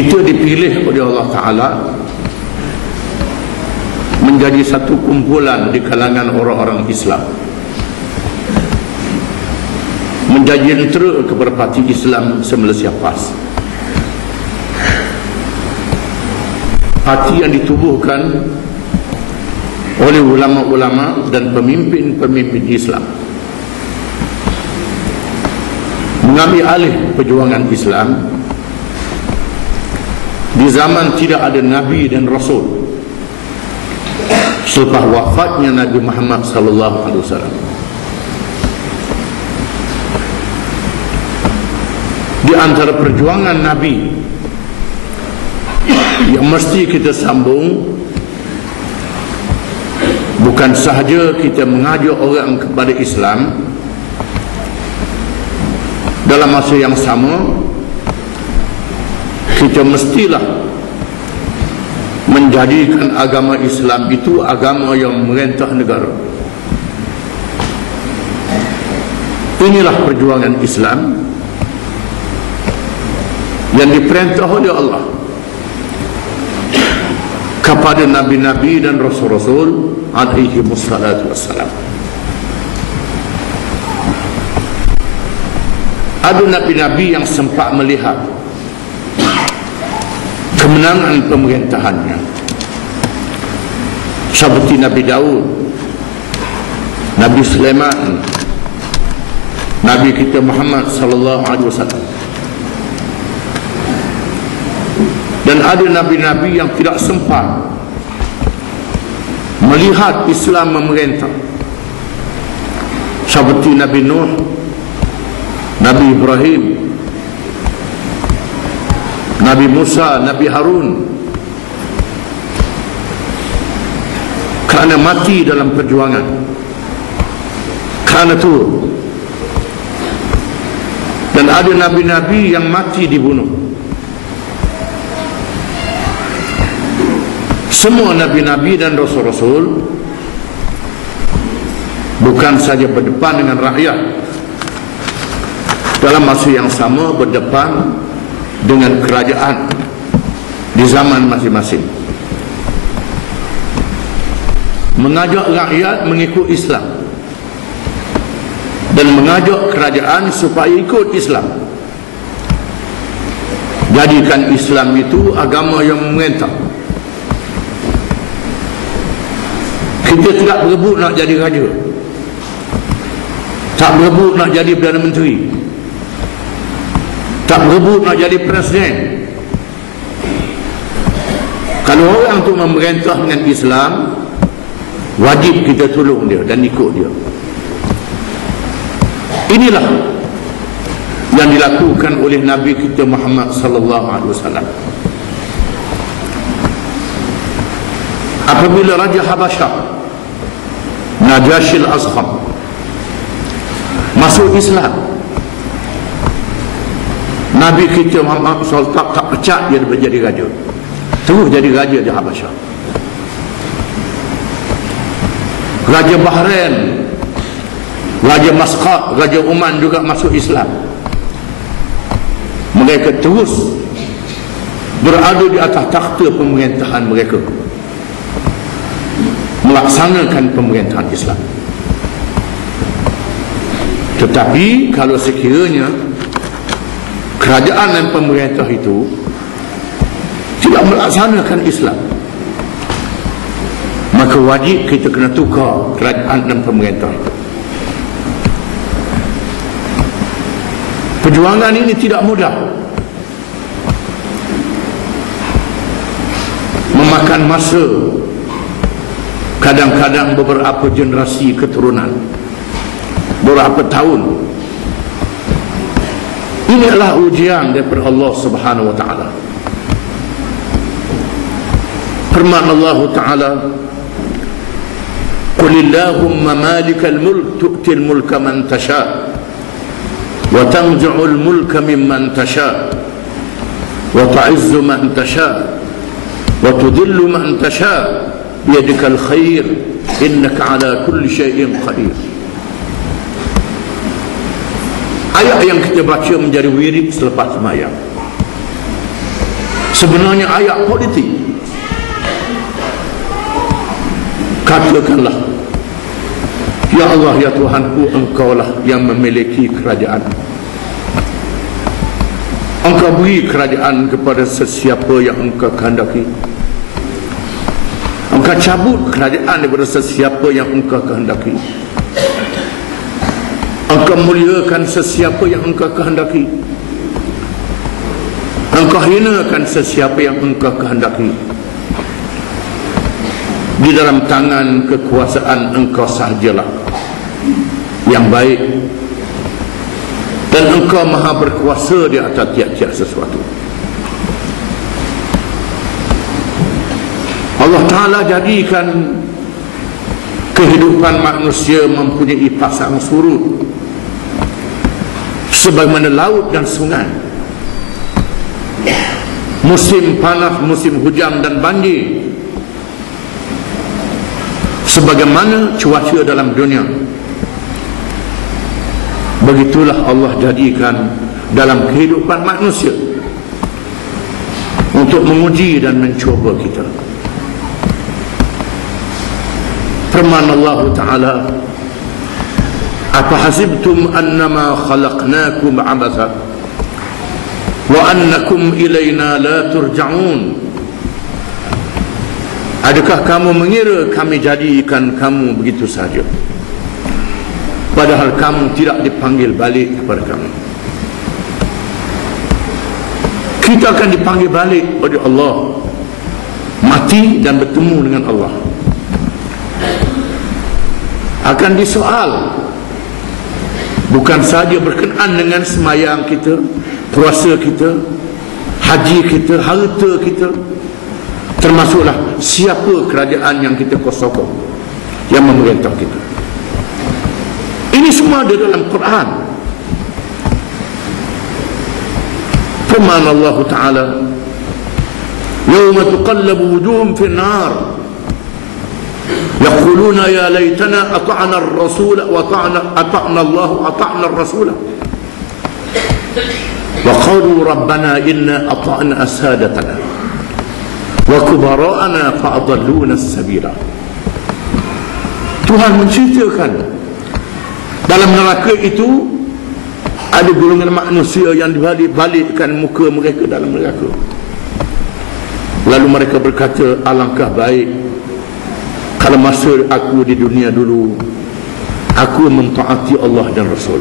Kita dipilih oleh Allah Ta'ala menjadi satu kumpulan di kalangan orang-orang Islam, menjadi jentera kepada parti Islam se-Malaysia PAS. Parti yang ditubuhkan oleh ulama-ulama dan pemimpin-pemimpin Islam, mengambil alih perjuangan Islam di zaman tidak ada Nabi dan Rasul selepas wafatnya Nabi Muhammad sallallahu alaihi wasallam. Di antara perjuangan Nabi yang mesti kita sambung, bukan sahaja kita mengajak orang kepada Islam, dalam masa yang sama kita mestilah menjadikan agama Islam itu agama yang merentah negara. Inilah perjuangan Islam yang diperintah oleh Allah kepada nabi-nabi dan rasul-rasul alaihi wassalatu wassalam. Ada nabi-nabi yang sempat melihat kemenangan pemerintahannya, seperti Nabi Daud, Nabi Sulaiman, Nabi kita Muhammad sallallahu alaihi wasallam. Dan ada nabi-nabi yang tidak sempat melihat Islam memerintah, seperti Nabi Nuh, Nabi Ibrahim, Nabi Musa, Nabi Harun, kerana mati dalam perjuangan. Kerana itu, dan ada nabi-nabi yang mati dibunuh. Semua nabi-nabi dan rasul-rasul bukan saja berdepan dengan rakyat, dalam masa yang sama berdepan dengan kerajaan di zaman masing-masing, mengajak rakyat mengikut Islam dan mengajak kerajaan supaya ikut Islam. Jadikan Islam itu agama yang memerintah. Kita tidak berebut nak jadi raja, tak berebut nak jadi Perdana Menteri, tak berebut nak jadi presiden. Kalau orang tu memerintah dengan Islam, wajib kita tolong dia dan ikut dia. Inilah yang dilakukan oleh Nabi kita Muhammad sallallahu alaihi wasallam. Apabila Raja Habasyah Najashi al-Azham masuk Islam, Nabi kita Muhammad SAW tak pecat dia menjadi raja, terus jadi raja di Habasyah. Raja Bahrain, Raja Masqat, Raja Oman juga masuk Islam. Mereka terus berada di atas takhta pemerintahan mereka, melaksanakan pemerintahan Islam. Tetapi kalau sekiranya kerajaan dan pemerintah itu tidak melaksanakan Islam, maka wajib kita kena tukar kerajaan dan pemerintah itu. Perjuangan ini tidak mudah, memakan masa, kadang-kadang beberapa generasi keturunan, beberapa tahun. Ini adalah ujian daripada Allah Subhanahu wa taala. Firman Allah Taala, "Qul Allahumma malikal mulk tu'til mulka man tasha wa tanzi'ul mulka mimman tasha wa tu'izzu man tasha wa tudhillu man tasha biyadikal khair innaka ala kulli syai'in qadir." Ayat yang kita baca menjadi wirid selepas sembahyang. sebenarnya ayat politik. Katakanlah, ya Allah, ya Tuhanku, Engkaulah yang memiliki kerajaan. Engkau beri kerajaan kepada sesiapa yang Engkau kehendaki. Engkau cabut kerajaan daripada sesiapa yang Engkau kehendaki. Engkau muliakan sesiapa yang Engkau kehendaki. Engkau hinakan sesiapa yang Engkau kehendaki. Di dalam tangan kekuasaan Engkau sahajalah yang baik, dan Engkau maha berkuasa di atas tiap-tiap sesuatu. Allah Ta'ala jadikan kehidupan manusia mempunyai pasang surut sebagaimana laut dan sungai, musim panas, musim hujan dan banjir, sebagaimana cuaca dalam dunia. Begitulah Allah jadikan dalam kehidupan manusia untuk menguji dan mencoba kita. Firman Allah Ta'ala, apa hasibtum annama khalaqnakum abatha wa annakum ilayna la turja'un. Adakah kamu mengira kami jadikan kamu begitu saja, padahal kamu tidak dipanggil balik kepada kami? Kita akan dipanggil balik oleh Allah, mati dan bertemu dengan Allah, akan disoal. Bukan saja berkenaan dengan semayang kita, puasa kita, haji kita, harta kita, termasuklah siapa kerajaan yang kita kosongkan, yang memerintah kita. Ini semua ada dalam Quran. Firman Allah Ta'ala, yawma tuqallabu wujuhum fi an-nar yaquluna ya laytana ata'na ar-rasul wa ata'na Allah wa ata'na ar-rasul wa qalu rabbana inna ata'na asadatana wa kubara'ana fa'adalluna as-sabila. Tuhan menceritakan dalam neraka itu ada golongan manusia yang dibalik-balikkan muka mereka dalam neraka. Lalu mereka berkata, alangkah baik kalau masa aku di dunia dulu aku mentaati Allah dan Rasul.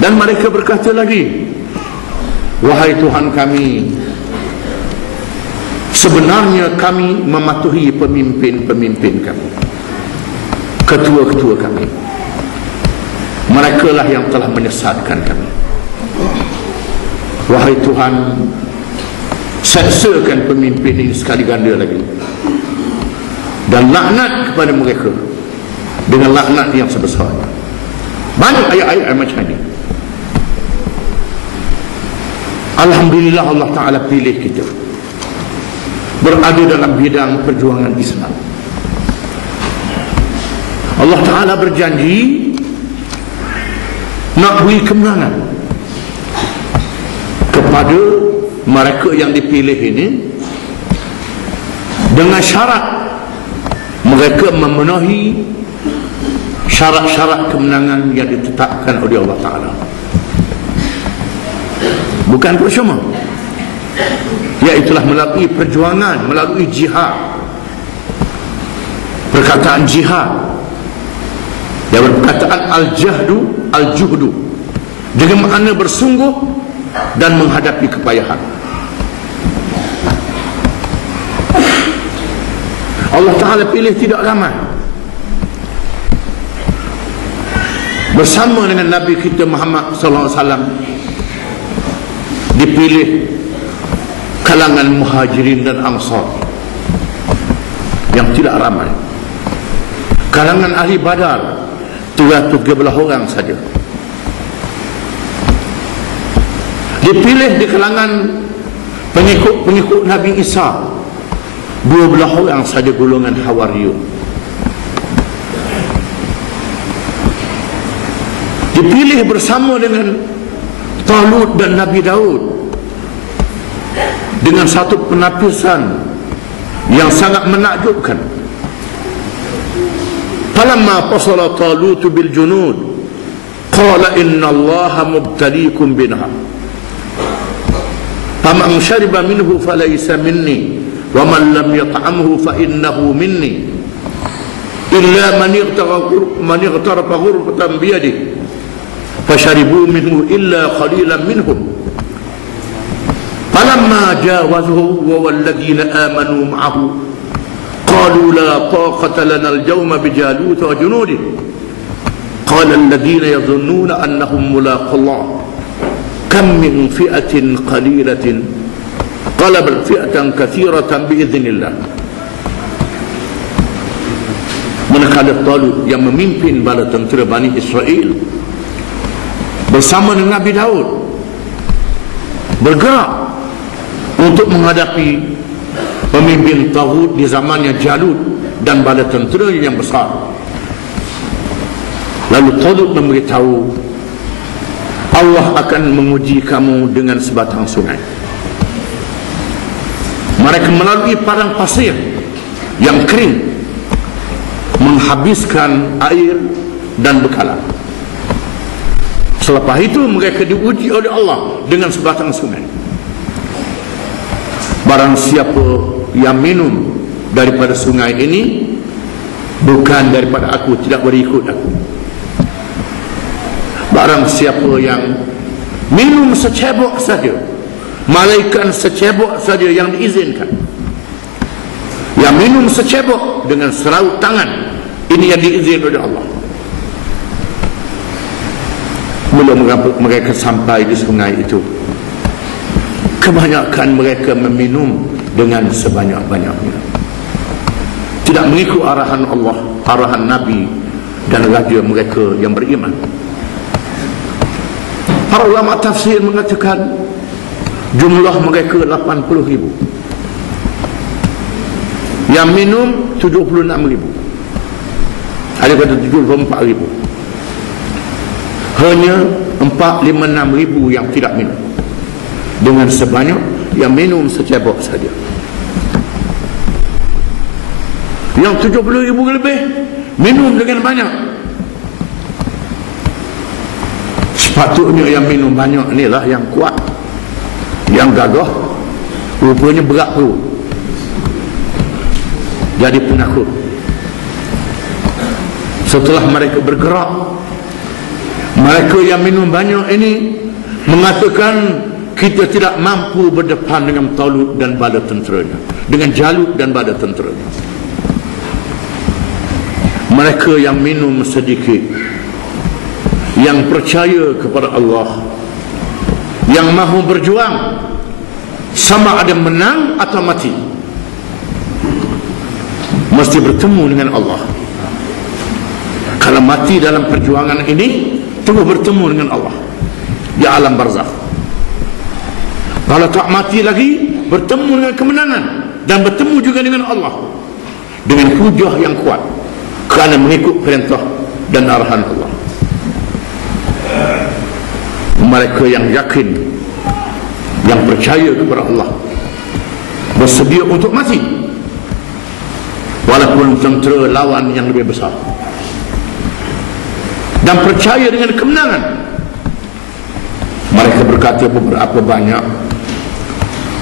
Dan mereka berkata lagi, wahai Tuhan kami, sebenarnya kami mematuhi pemimpin-pemimpin kami, ketua-ketua kami. Mereka lah yang telah menyesatkan kami. Wahai Tuhan, seksakan pemimpin ini sekali ganda lagi, dan laknat kepada mereka dengan laknat yang sebesarnya. Banyak ayat-ayat macam ini. Alhamdulillah, Allah Ta'ala pilih kita berada dalam bidang perjuangan Islam. Allah Ta'ala berjanji nak beri kemenangan kepada mereka yang dipilih ini dengan syarat mereka memenuhi syarat-syarat kemenangan yang ditetapkan oleh Allah Ta'ala. Bukan percuma, iaitulah melalui perjuangan, melalui jihad. Perkataan jihad yang perkataan al-jahdu, al-juhdu, dengan makna bersungguh dan menghadapi kepayahan. Allah Ta'ala pilih tidak ramai bersama dengan Nabi kita Muhammad sallallahu alaihi wasallam. Dipilih kalangan muhajirin dan ansar yang tidak ramai, kalangan ahli Badar 313 orang saja. Dipilih di kalangan pengikut Nabi Isa 12 orang saja, golongan Hawariyun. Dipilih bersama dengan Talut dan Nabi Daud dengan satu penapisan yang sangat menakjubkan. Falamma fasala Talut bil junud qala inna Allaha mubtaliikum binha faman shariba minhu falaysa minni wa man lam yat'amhu fa innahu minni illa man ightarafa ghurfatan bi yadihi fasharibu minhu illa qalilan minhum falamma jawazahu wa walladhina amanu ma'ahu qalu la taqata lana al-yawma bi Jalut wa junudihi qala alladhina yadhunnuna annahum mulaqu Allah kam min fi'atin qalilatin qalabat fi'atan katsiratan bi idznillah. Manakala Talut yang memimpin bala tentera Bani Israel bersama dengan Nabi Daud bergerak untuk menghadapi pemimpin Taghut di zamannya Jalut dan bala tentera yang besar. Lalu Talut memberitahu, Allah akan menguji kamu dengan sebatang sungai. Mereka melalui padang pasir yang kering, menghabiskan air dan bekalan. Selepas itu mereka diuji oleh Allah dengan sebatang sungai. Barang siapa yang minum daripada sungai ini bukan daripada aku, tidak boleh ikut aku. Barang siapa yang minum secebok saja, malaikat secebok saja yang diizinkan, yang minum secebok dengan seraut tangan, ini yang diizinkan oleh Allah. Bila mereka sampai di sungai itu, kebanyakan mereka meminum dengan sebanyak-banyaknya, tidak mengikut arahan Allah, arahan Nabi dan raja mereka yang beriman. Para ulama tafsir mengatakan jumlah mereka 80,000, yang minum 76,000, ada kata 74,000. Hanya 4-5-6,000 yang tidak minum, dengan sebanyak yang minum secebok saja. Yang 70,000 lebih minum dengan banyak. Sepatutnya yang minum banyak inilah yang kuat, yang gagah. Rupanya berat perut, jadi penakut. Setelah mereka bergerak, mereka yang minum banyak ini mengatakan, kita tidak mampu berdepan dengan Talut dan bala tenteranya, dengan Jalut dan bala tenteranya. Mereka yang minum sedikit, yang percaya kepada Allah, yang mahu berjuang, sama ada menang atau mati, mesti bertemu dengan Allah. Kalau mati dalam perjuangan ini, tunggu bertemu dengan Allah di alam barzakh. Kalau tak mati lagi, bertemu dengan kemenangan dan bertemu juga dengan Allah dengan hujah yang kuat, kerana mengikut perintah dan arahan Allah. Mereka yang yakin, yang percaya kepada Allah, bersedia untuk mati walaupun tentera lawan yang lebih besar, dan percaya dengan kemenangan. Mereka berkata, beberapa banyak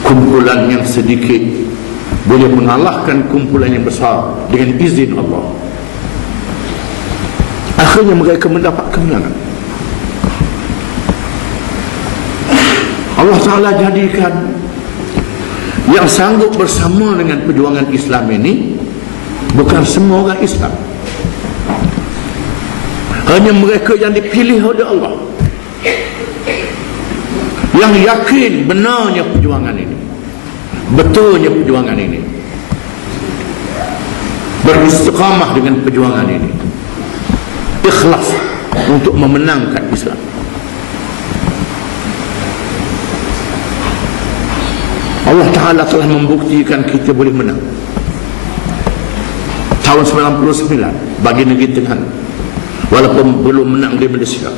kumpulan yang sedikit boleh mengalahkan kumpulan yang besar dengan izin Allah. Akhirnya mereka mendapat kemenangan. Allah Ta'ala jadikan yang sanggup bersama dengan perjuangan Islam ini bukan semua orang Islam, hanya mereka yang dipilih oleh Allah, yang yakin benarnya perjuangan ini, betulnya perjuangan ini, beristiqamah dengan perjuangan ini, ikhlas untuk memenangkan Islam. Allah Ta'ala telah membuktikan kita boleh menang. Tahun 99 bagi negeri Tengah, walaupun belum menang di Malaysia,